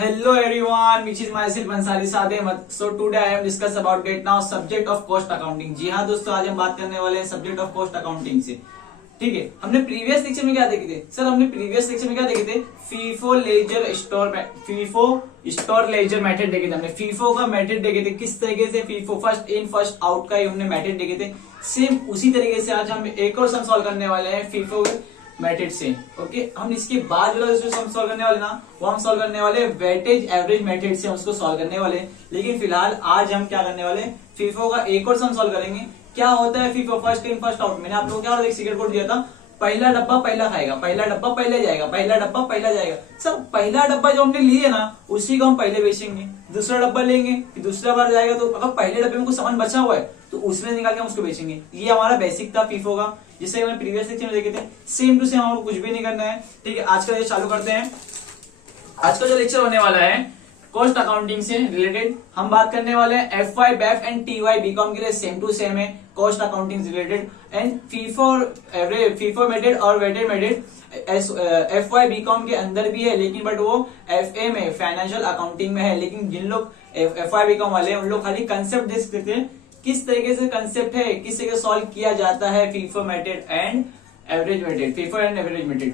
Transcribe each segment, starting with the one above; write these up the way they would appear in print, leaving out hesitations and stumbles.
Hello everyone, which is myself Ansari Saad Ahmed. So today I am discuss about get now subject of cost accounting. जी हाँ दोस्तों, आज हम बात करने वाले हैं सब्जेक्ट ऑफ कॉस्ट अकाउंटिंग से। ठीक है, हमने प्रीवियस लेक्चर में क्या देखे थे सर? हमने प्रीवियस लेक्चर में क्या देखे थे? फीफो स्टोर लेजर मेथड देखे थे। हमने फीफो का मेथड देखे थे, किस तरीके से FIFO first in first out का ही हमने मेथड देखे थे। सेम उसी तरीके से आज हम एक और सम सॉल्व करने वाले हैं फीफो मेथड से। ओके, हम इसके बाद जो सम सॉल्व करने वाले ना, वो हम सॉल्व करने वाले वेटेज एवरेज मेथड से, हम उसको सॉल्व करने वाले। लेकिन फिलहाल आज हम क्या करने वाले, फीफो का एक और सम सॉल्व करेंगे। क्या होता है FIFO first in first out? मैंने आप लोगों को क्या एक सीक्रेट कोड दिया था, पहला डब्बा पहला खाएगा, पहला डब्बा पहले जाएगा, पहला डब्बा पहला जाएगा। सर पहला डब्बा जो हमने लिए ना, उसी को हम पहले बेचेंगे। दूसरा डब्बा लेंगे, फिर दूसरा बार जाएगा, तो अगर पहले डब्बे में कुछ सामान बचा हुआ है तो उसमें निकाल के हम उसको बेचेंगे। ये हमारा बेसिक था फीफो का, जिसे हमने प्रीवियस लेक्चर में देखे थे। सेम टू सेम, हमको कुछ भी नहीं करना है। ठीक है, आज का ये चालू करते हैं। आज का जो लेक्चर होने वाला है कॉस्ट अकाउंटिंग से रिलेटेड, हम बात करने वाले हैं FY BAF and TY B Com के लिए सेम टू सेम है कॉस्ट अकाउंटिंग से रिलेटेड। एंड फीफो मेथड और वेटेड मेथड FY बीकॉम के अंदर भी है, लेकिन बट वो FA में फाइनेंशियल अकाउंटिंग में है। लेकिन जिन लोग FY बीकॉम वाले हैं उन लोग खाली कंसेप्ट देख सकते हैं, किस तरीके से कंसेप्ट है, किस तरीके से सॉल्व किया जाता है FIFO method and average method, FIFO and average method.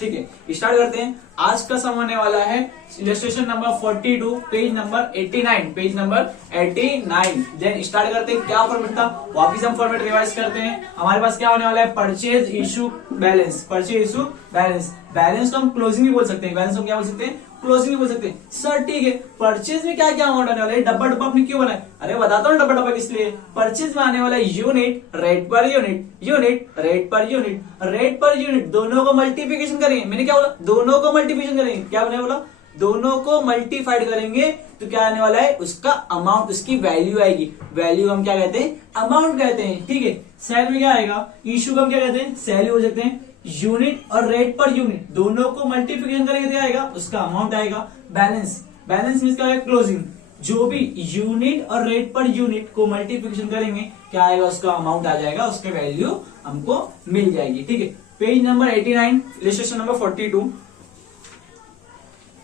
ठीक है, स्टार्ट करते हैं। आज का सम होने वाला है illustration number 42, page number 89। Then start करते हैं। क्या फॉर्मेट था, वापिस हम फॉर्मेट रिवाइज करते हैं। हमारे पास क्या होने वाला है, purchase issue balance. Purchase issue balance, balance को हम क्लोजिंग भी बोल सकते हैं, बैलेंस को क्या बोल सकते हैं, क्लोजिंग भी बोल सकते हैं। सर ठीक है, परचेज में क्या क्या अमाउंट आने वाला है? डब्बा डब्बा आपने क्यों बनाया? अरे बताता हूँ डब्बा डब्बा किस लिए। परचेज में आने वाला है unit rate per unit, unit rate per unit, rate per unit, दोनों को मल्टीप्लिकेशन करेंगे। मैंने क्या बोला, दोनों को मल्टीप्लिकेशन करेंगे। क्या मैंने बोला, दोनों को मल्टीप्लाइड करेंगे तो क्या आने वाला है, उसका अमाउंट, उसकी वैल्यू आएगी। वैल्यू हम क्या कहते हैं, अमाउंट कहते हैं। ठीक है, सेल में क्या आएगा, इशू का हम क्या कहते हैं, सेल हो सकते हैं। यूनिट और रेट पर यूनिट दोनों को मल्टीप्लिकेशन करके क्या आएगा, उसका अमाउंट आएगा। बैलेंस, बैलेंस मींस क्या है, क्लोजिंग। जो भी यूनिट और रेट पर यूनिट को मल्टीप्लिकेशन करेंगे क्या आएगा, उसका अमाउंट आ जाएगा, उसके वैल्यू हमको मिल जाएगी। ठीक है, पेज नंबर 89, इलस्ट्रेशन नंबर 42।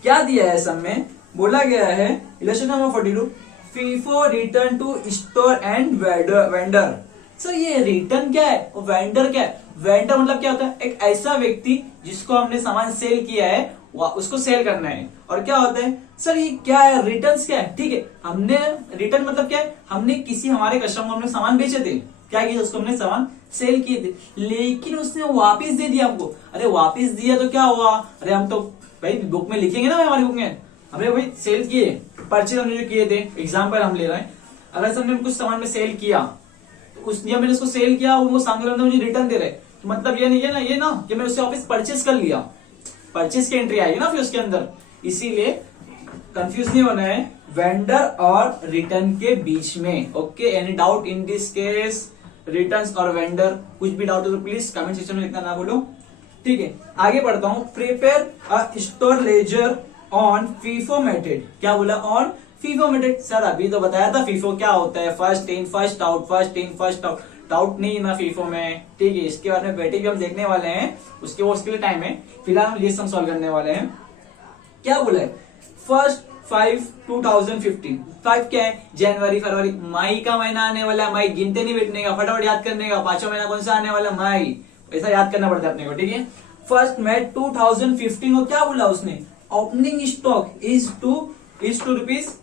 क्या दिया है सब में, बोला गया है illustration number 42, FIFO return to store and vendor. Sir ये रिटर्न क्या है और वेंडर क्या है? वेंडर मतलब क्या होता है, एक ऐसा व्यक्ति जिसको हमने सामान सेल किया है, उसको सेल करना है। और क्या होता है सर, ये क्या है, रिटर्न्स क्या है? ठीक है, हमने रिटर्न मतलब क्या है, हमने किसी हमारे कस्टमर को हमने सामान बेचे थे, क्या किया, उसको हमने सामान सेल किए थे, लेकिन उसने वापिस दे दिया हमको। अरे वापिस दिया तो क्या हुआ, अरे हम तो भाई बुक में लिखेंगे ना, हमारी बुक में हमने भाई सेल किए, परचेज हमने जो किए थे, एग्जाम्पल हम ले रहे हैं। अगर हमने कुछ सामान में सेल किया, तो उस मैंने उसको सेल किया, वो सामने वाला मुझे रिटर्न दे रहे, तो मतलब ये नहीं है ना, ये ना कि मैंने उससे वापस परचेज कर लिया, परचेज की एंट्री आएगी ना फिर उसके अंदर। इसीलिए कंफ्यूज नहीं होना है वेंडर और रिटर्न के बीच में। Okay, any doubt in this case, returns और वेंडर? कुछ भी डाउट हो तो प्लीज कमेंट सेक्शन में लिखना ना बोलो। ठीक है, आगे बढ़ता हूं। Prepare a store laser on FIFO method. क्या बोला, ऑन फीफो मेथड। सर अभी तो बताया था फीफो क्या होता है, first in first out, first in first out. Doubt नहीं ना फीफो में। ठीक है, इसके बारे में बैठे भी हम देखने वाले हैं, उसके लिए टाइम है। फिलहाल हम ये सम सॉल्व करने वाले हैं। क्या बोला है, फर्स्ट 5/2015। 5 क्या है, जनवरी फरवरी, मई का महीना आने वाला है। मई गिनते नहीं बैठने का, फटाफट याद करने का। पांचवा महीना कौन सा आने वाला, मई, ऐसा याद करना पड़ता है अपने को। ठीक है, फर्स्ट मई 2015 को क्या बोला उसने, opening stock is two rupees,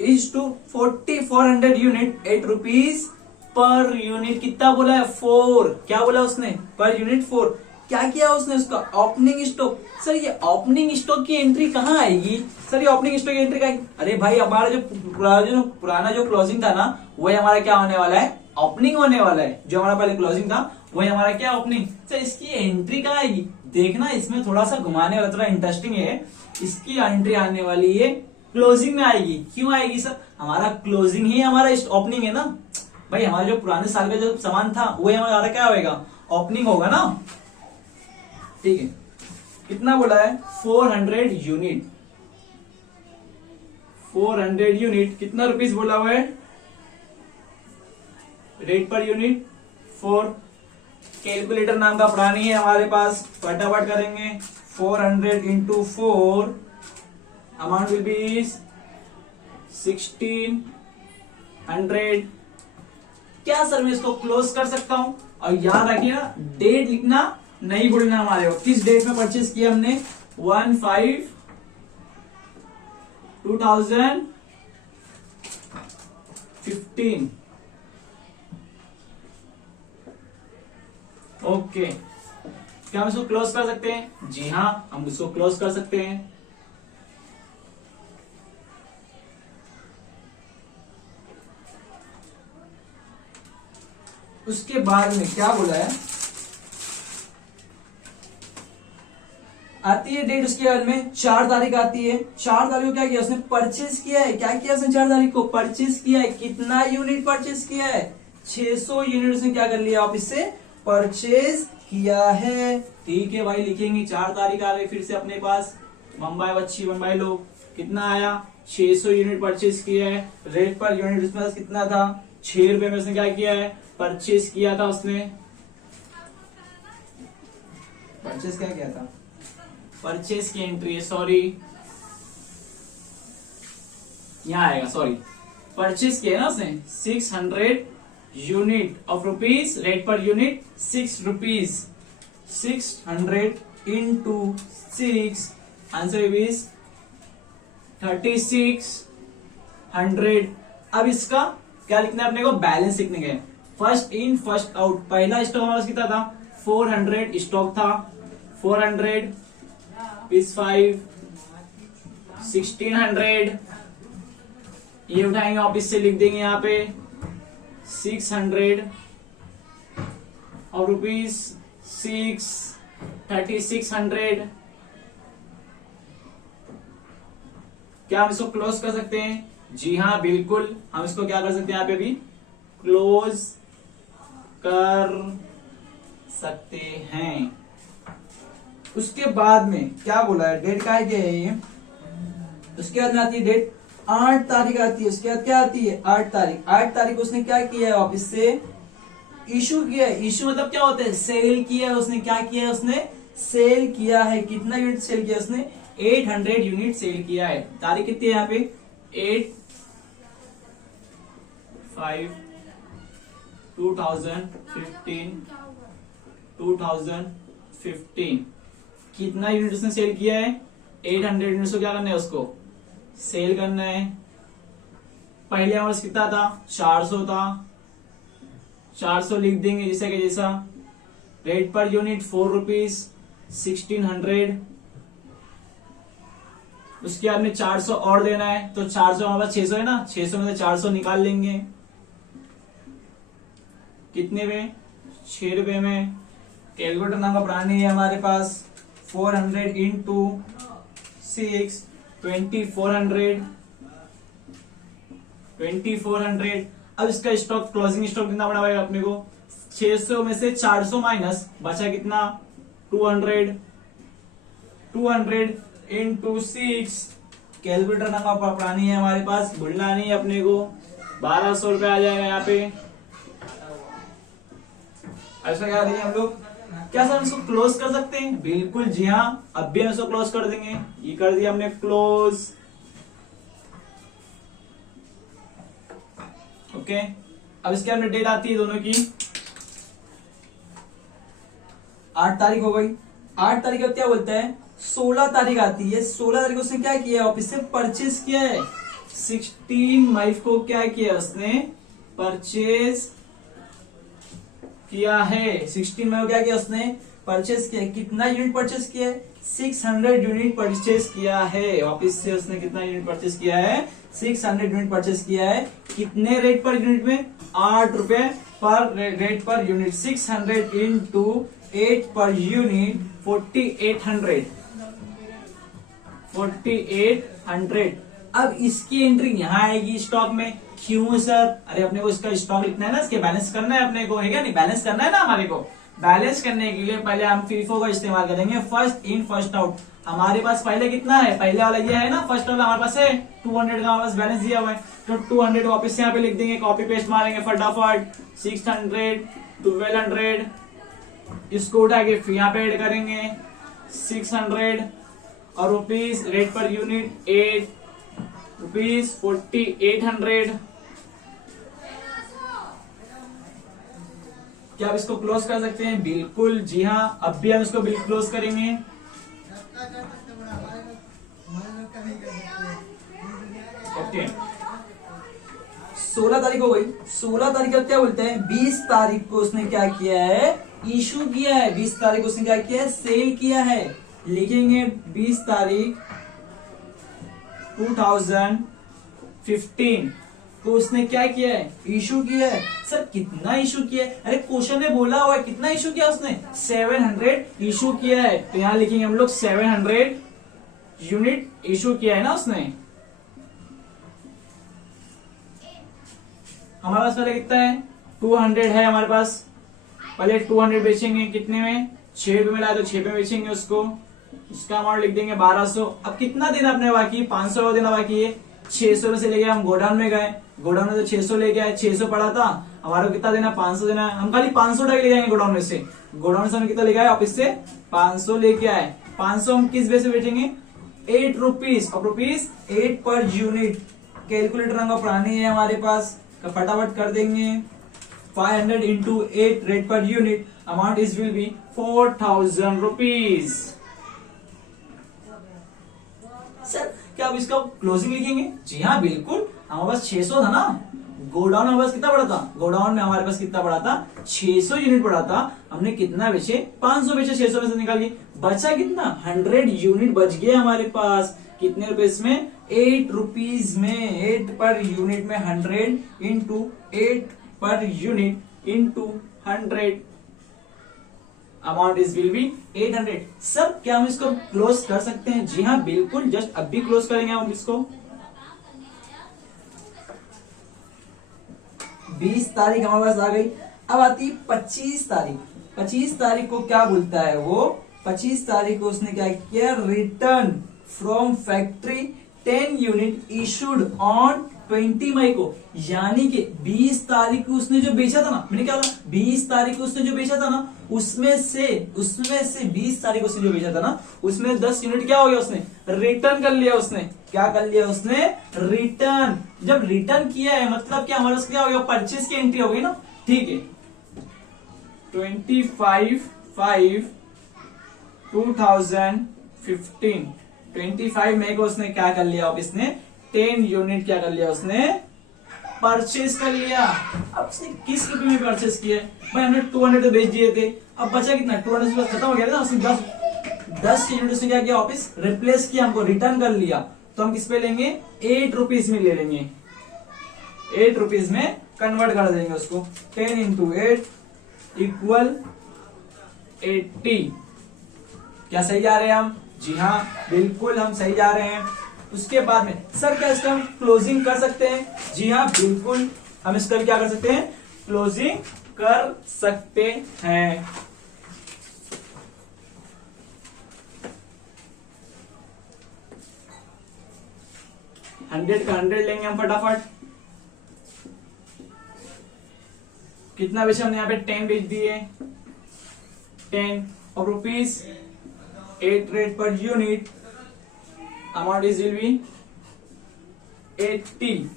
is two 400 unit, 8 rupees per unit. कितना बोला है, 4। क्या बोला उसने, पर यूनिट 4। क्या किया उसने, उसका ओपनिंग स्टॉक। सर ये ओपनिंग स्टॉक की एंट्री कहाँ आएगी? सर ये ओपनिंग स्टॉक की एंट्री कहाँ आएगी? अरे भाई हमारा जो पुराना जो क्लोजिंग था ना, वही हमारा क्या होने वाला है, ओपनिंग होने वाला है। जो हमारा पहले क्लोजिंग था वही हमारा क्या, ओपनिंग। सर इसकी एंट्री कहाँ आएगी, देखना इसमें थोड़ा सा घुमाने वाला, थोड़ा इंटरेस्टिंग है। इसकी एंट्री आने वाली है क्लोजिंग में आएगी। क्यों आएगी सर, हमारा क्लोजिंग ही हमारा ओपनिंग है ना भाई। हमारे जो पुराने साल का जो सामान था वही हमारा क्या होगा, ओपनिंग होगा ना। ठीक है, कितना बोला है, 400 यूनिट। 400 यूनिट कितना रुपीस बोला हुआ है, रेट पर यूनिट 4। कैलकुलेटर नाम का प्राणी है हमारे पास, फटाफट करेंगे। 400 इंटू 4 अमाउंट विल बी 1600। क्या सर मैं इसको क्लोज कर सकता हूं? और याद रखिए ना, डेट लिखना नहीं भूलना हमारे को। किस डेट में परचेज किया हमने? 1/5/2015। ओके, क्या हम इसको क्लोज कर सकते हैं? जी हाँ, हम इसको क्लोज कर सकते हैं। उसके बाद में क्या बोला है, आती है डेट उसके बाद में 4 तारीख आती है। 4 तारीख को क्या किया उसने? परचेज किया है। क्या किया उसने? 4 तारीख को परचेज किया है। कितना यूनिट परचेज किया है? 600 यूनिट उसने क्या कर लिया? ऑफिस से परचेज किया है। ठीक है भाई, लिखेंगे 4 तारीख आ गई फिर से अपने पास। मुंबई बच्ची मुंबई लोग, कितना आया? 600 यूनिट परचेज किया है। रेट पर यूनिट उसमें पास कितना था? 6 रुपए में उसने क्या किया है? परचेज किया था उसने। परचेज क्या किया था? परचेज की एंट्री है, सॉरी यहां आएगा, सॉरी। परचेज किया ना उसने 600 unit of rupees, rate per unit 6 rupees. 600 into 6, answer is 3600। अब इसका क्या लिखना है अपने को? बैलेंस लिखने के। First in first out. पहला स्टॉक हमारे पास कितना था? 400 स्टॉक था। 400 is 5, 1600। ये उठाएंगे ऑफिस से, लिख देंगे यहाँ पे 600 और रुपीज 6, 3600। क्या हम इसको क्लोज कर सकते हैं? जी हाँ बिल्कुल, हम इसको क्या कर सकते हैं? यहाँ पे भी क्लोज कर सकते हैं। उसके बाद में क्या बोला है? डेट का है क्या है ये? उसके बाद में आती है डेट 8 तारीख आती है। उसके बाद क्या आती है? 8 तारीख। 8 तारीख उसने क्या किया है? ऑफिस से इशू किया है। इशू मतलब क्या होता है? सेल किया है उसने। क्या किया है उसने? सेल किया है। कितना यूनिट सेल किया उसने? 800 यूनिट सेल किया है। तारीख कितनी है यहाँ पे? 8/5/2015। कितना यूनिट उसने सेल किया है? 800 यूनिट को क्या करना है? उसको सेल करना है। पहले हमारे पास कितना था? 400 था। 400 लिख देंगे जैसा कि जैसा। Rate per unit 4 rupees, 1600। उसके बाद में 400 और देना है, तो 400 हमारे पास 600 है ना, 600 में से 400 निकाल लेंगे। कितने में? 6 रुपए में। कैलकुलेटर नाम का प्राणी है हमारे पास। 400 इंटू 6, 2400। 2400। अब इसका स्टॉक, क्लोजिंग स्टॉक कितना बड़ा पड़ेगा अपने को? 600 में से 400 माइनस बचा कितना? 200। 200 इंटू 6, कैलकुलेटर नाम का प्राणी है हमारे पास, भूलना नहीं है अपने को। 1200 रुपए आ जाएगा यहाँ पे। ऐसा क्या देंगे हम लोग? क्या सर इसको क्लोज कर सकते हैं? बिल्कुल जी हाँ, अब भी हम इसको क्लोज कर देंगे। ये कर दिया हमने क्लोज। ओके, अब इसके अंदर डेट आती है दोनों की। 8 तारीख हो गई। 8 तारीख को क्या बोलता है? 16 तारीख आती है। 16 तारीख को उसने क्या किया है? ऑफिस से परचेज किया है। 16 मई को क्या किया उसने? परचेज किया है। 16 मई को क्या किया उसने? परचेज किया। कितना यूनिट परचेज किया है? 600 यूनिट परचेज किया है। ऑफिस से उसने कितना यूनिट परचेज किया है? 600 यूनिट परचेज किया है। कितने रेट पर यूनिट में? 8 रुपए पर rate per unit. 600 into 8 per unit 4800। 4800। अब इसकी एंट्री यहां आएगी स्टॉक में। क्यों सर? अरे अपने को इसका स्टॉक लिखना है ना, इसके बैलेंस करना है अपने को, है क्या नहीं? बैलेंस करना है ना हमारे को। बैलेंस करने के लिए पहले हम फीफो का इस्तेमाल करेंगे। First in first out. हमारे पास पहले कितना है? पहले वाला ये है ना, फर्स्ट वाला हमारे पास है 200 का हमारे पास बैलेंस दिया हुआ है, तो 200 वापस यहाँ पे लिख देंगे, कॉपी पेस्ट मारेंगे फटाफट। 600, 1200, इसको उठा के फिर यहाँ पे ऐड करेंगे 600, और rupees rate per unit 8 rupees 4800। क्या आप इसको क्लोज कर सकते हैं? बिल्कुल जी हाँ, अब भी हम इसको बिल्कुल क्लोज करेंगे। ओके, 16 तारीख हो गई। 16 तारीख का क्या बोलते हैं? 20 तारीख को उसने क्या किया है? इशू किया है। 20 तारीख को उसने क्या किया है? सेल किया है। लिखेंगे 20 तारीख 2015 को उसने क्या किया है? इशू किया है। सर कितना इशू किया है? अरे क्वेश्चन में बोला हुआ है कितना इशू किया उसने? 700 इशू किया है। तो यहां लिखेंगे हम लोग 700 यूनिट इशू किया है ना उसने। हमारे पास पहले कितना है? 200 है हमारे पास। पहले 200 बेचेंगे कितने में? 6 रुपए में लाए तो 6 रुपए बेचेंगे उसको। इसका अमाउंट लिख देंगे 1200। अब कितना देना अपने बाकी? 500 देना बाकी है। 600 में से ले गए हम गोडाउन में गए, गोडाउन में तो 600 ले गए, 600 पड़ा था हमारे को। कितना देना? 500 देना है। हम खाली 500 टका ले जाएंगे गोडाउन में से। गोडाउन से हम कितना ले गए? ऑफिस से 500 लेके आए। 500 हम किस बेस पे बेचेंगे? 8 रुपीज। अब रुपीज 8 पर यूनिट। कैलकुलेटर हमका पुरानी है हमारे पास, फटाफट कर देंगे। 500 into 8 rate per unit, amount is will be 4000 rupees. Sir क्या आप इसका क्लोजिंग लिखेंगे? जी हाँ बिल्कुल, हमारे पास 600 था ना। गोडाउन हमारे पास कितना पड़ा था? गोडाउन में हमारे पास कितना पड़ा था? 600 यूनिट पड़ा था। हमने कितना बेचे? 500 बेचे। 600 में से निकाल के बचा कितना? 100 यूनिट बच गए हमारे पास। कितने रुपए इसमें? 8 रुपीज में। 8 पर यूनिट में 100 into 8 per unit into 100, amount is will be 800। Sir क्या हम इसको क्लोज कर सकते हैं? जी हाँ बिल्कुल, जस्ट अभी क्लोज करेंगे हम इसको। 20 तारीख हमारे पास आ गई। अब आती 25 तारीख। 25 तारीख को क्या बोलता है वो? 25 तारीख को उसने क्या किया? Return from factory 10 unit issued on 20 मई को। यानी कि 20 तारीख को उसने जो बेचा था ना, मैंने क्या बोला? 20 तारीख को उसने जो बेचा था ना, उसमें से 20 तारीख को उसने जो बेचा था ना, उसमें 10 यूनिट क्या हो गया? उसने रिटर्न कर लिया। उसने क्या कर लिया? उसने रिटर्न। जब रिटर्न किया है मतलब क्या हमारे क्या हो गया? परचेज की एंट्री हो गई ना। ठीक है, 25/5/2015 25 मई को उसने क्या कर लिया? ऑफिस ने 10 यूनिट क्या कर लिया? उसने परचेज कर लिया। अब उसने किस रुपए में परचेज किया? भाई हमने 200 तो बेच दिए थे, अब बचा कितना? 200 से खत्म हो गया था। उसने 10 यूनिट उसने क्या किया? ऑफिस रिप्लेस किया, हमको रिटर्न कर लिया। तो हम किस पे लेंगे? 8 रुपीज में ले लेंगे। 8 रुपीज में कन्वर्ट कर देंगे उसको। 10 इंटू 8 इक्वल 80। क्या सही जा रहे हैं हम? जी हाँ बिल्कुल हम सही जा रहे हैं। उसके बाद में सर क्या इसका हम क्लोजिंग कर सकते हैं? जी हाँ बिल्कुल, हम इसका क्या कर सकते हैं? क्लोजिंग कर सकते हैं। हंड्रेड का 100 लेंगे हम फटाफट। कितना बेचा हमने? यहाँ पे 10 बेच दिए। 10 और rupees 8 rate per unit, amount is will be 80।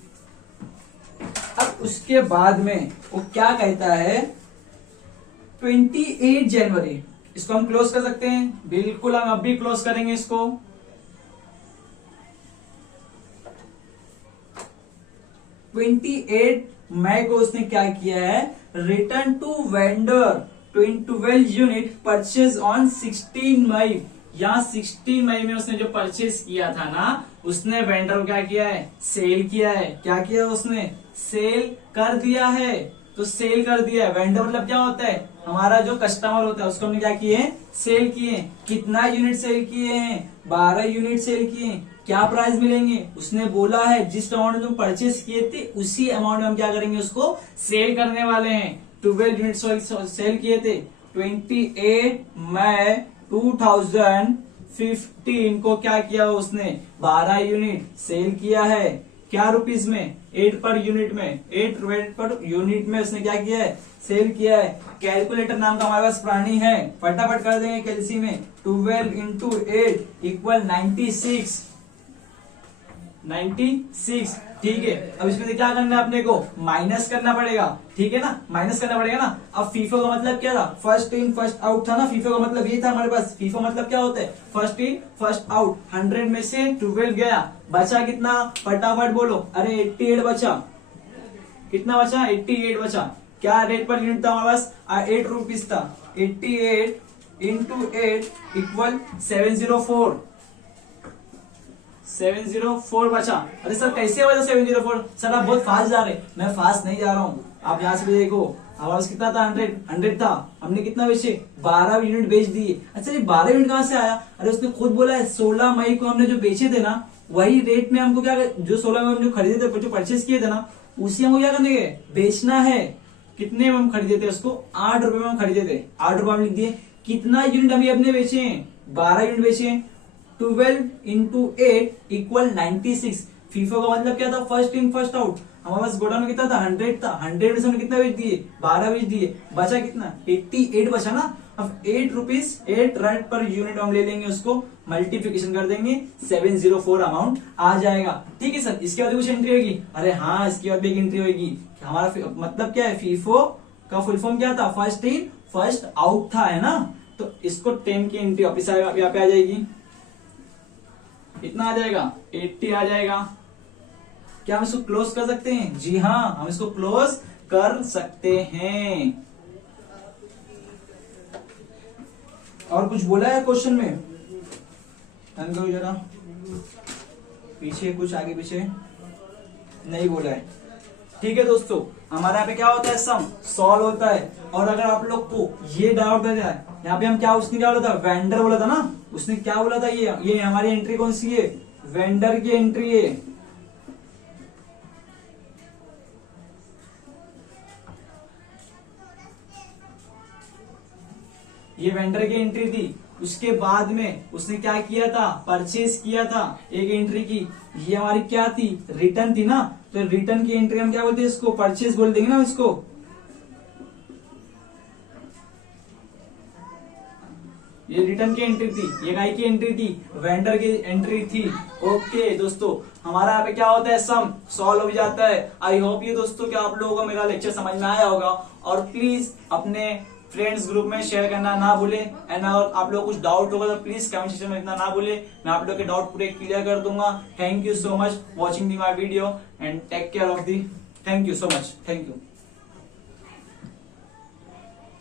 अब उसके बाद में वो क्या कहता है? 28 जनवरी। इसको हम क्लोज कर सकते हैं? बिल्कुल हम अभी क्लोज करेंगे इसको। 28 मई को उसने क्या किया है? Return to vendor 12 unit purchase on 16 May. यहाँ 16 मई में उसने जो परचेज किया था ना, उसने वेंडर को क्या किया है? सेल किया है। क्या किया? उसने सेल कर दिया है। तो सेल कर दिया है। वेंडर मतलब क्या होता है? हमारा जो कस्टमर होता है, उसको हमने क्या किए? सेल किए। कितना यूनिट सेल किए हैं? 12 यूनिट सेल किए। क्या प्राइस मिलेंगे? उसने बोला है जिस अमाउंट में तुम परचेज किए थे उसी अमाउंट में हम क्या करेंगे? उसको सेल करने वाले हैं। 12 यूनिट सेल किए थे। 28 मई 2015 को क्या किया? उसने 12 यूनिट सेल किया है। क्या रुपीज में, 8 पर यूनिट में, 8 पर यूनिट में उसने क्या किया है, सेल किया है। कैलकुलेटर नाम का हमारे पास प्राणी है, फटाफट कर देंगे कैलसी में। 12 इंटू 8 इक्वल 96, 96। ठीक है, अब इसमें से क्या करना है अपने को, माइनस करना पड़ेगा। ठीक है ना, माइनस करना पड़ेगा ना। अब फीफो का मतलब क्या था, फर्स्ट इन फर्स्ट आउट था ना। फीफो का मतलब ये था हमारे पास। फीफो मतलब क्या होता है, फर्स्ट इन फर्स्ट आउट। 100 में से 12 गया, बचा कितना, फटाफट बोलो। अरे 88 बचा, कितना बचा, 88 बचा। क्या रेट पर यूनिट था हमारे पास, 8 रुपीज था। 88 इंटू 8 इक्वल 704, 704 बचा। अरे सर कैसे बचा 704, सर आप बहुत फास्ट जा रहे हैं। मैं फास्ट नहीं जा रहा हूँ, आप यहाँ से भी देखो। हमारे पास कितना था, 100 था। हमने कितना बेचे, 12 यूनिट बेच दिए। अच्छा ये 12 यूनिट कहाँ से आया, अरे उसने खुद बोला है 16 मई को हमने जो बेचे थे ना, वही रेट में हमको क्या, जो 16 में हम जो खरीदे थे, जो परचेज किए थे ना, उसी हमको क्या करने के, बेचना है। कितने में हम खरीदे थे उसको, 8 रुपए में हम खरीदे थे। 8 रुपए हम लिख दिए। कितना यूनिट अभी अपने बेचे हैं, 12 यूनिट बेचे हैं। 12 इंटू 8 इक्वल 96। फीफो का मतलब क्या था, फर्स्ट इन फर्स्ट आउट। हमारे पास गोडाउन में कितना था, 100 था। 100 में से हमने कितना बेच दिए, 12 बेच दिए। बचा कितना, 88 बचा ना। अब 8 रुपीज 8 रेट पर यूनिट हम ले लेंगे, उसको मल्टीप्लीकेशन कर देंगे, 704 अमाउंट आ जाएगा। ठीक है सर, इसके बाद कुछ एंट्री होगी, अरे हाँ इसके बाद भी एक एंट्री होगी। हमारा मतलब क्या है, फीफो का फुल फॉर्म क्या था, फर्स्ट इन फर्स्ट आउट था, है ना। तो इसको 10 की एंट्री वापिस यहाँ पे आ जाएगी। इतना आ जाएगा, 80 आ जाएगा। क्या हम इसको क्लोज कर सकते हैं, जी हाँ हम इसको क्लोज कर सकते हैं। और कुछ बोला है क्वेश्चन में, टर्न करो जरा पीछे, कुछ आगे पीछे नहीं बोला है। ठीक है दोस्तों, हमारे यहाँ पे क्या होता है, सम सॉल्व होता है। और अगर आप लोग को ये डाउट हो जाए, यहाँ पे हम क्या, उसने क्या बोला था, वेंडर बोला था ना। उसने क्या बोला था, ये हमारी एंट्री कौन सी है, वेंडर की एंट्री है। ये वेंडर की एंट्री थी। उसके बाद में उसने क्या किया था, परचेज किया था एक एंट्री की। ये हमारी क्या थी, रिटर्न थी ना। तो रिटर्न की एंट्री हम क्या बोलते हैं, इसको परचेज बोल देंगे ना इसको। ये रिटर्न की एंट्री थी, ये गाय की एंट्री थी, वेंडर की एंट्री थी। ओके दोस्तों, हमारा यहाँ पे क्या होता है, सम सॉल्व हो जाता है। आई होप ये दोस्तों कि आप लोगों को मेरा लेक्चर समझ में आया होगा। और प्लीज अपने फ्रेंड्स ग्रुप में शेयर करना ना भूले। एंड और आप लोग कुछ डाउट होगा तो प्लीज कमेंट सेक्शन में लिखना ना भूले, मैं आप लोग के डाउट पूरे क्लियर कर दूंगा। Thank you so much watching the my video and take care of the. Thank you so much, thank you.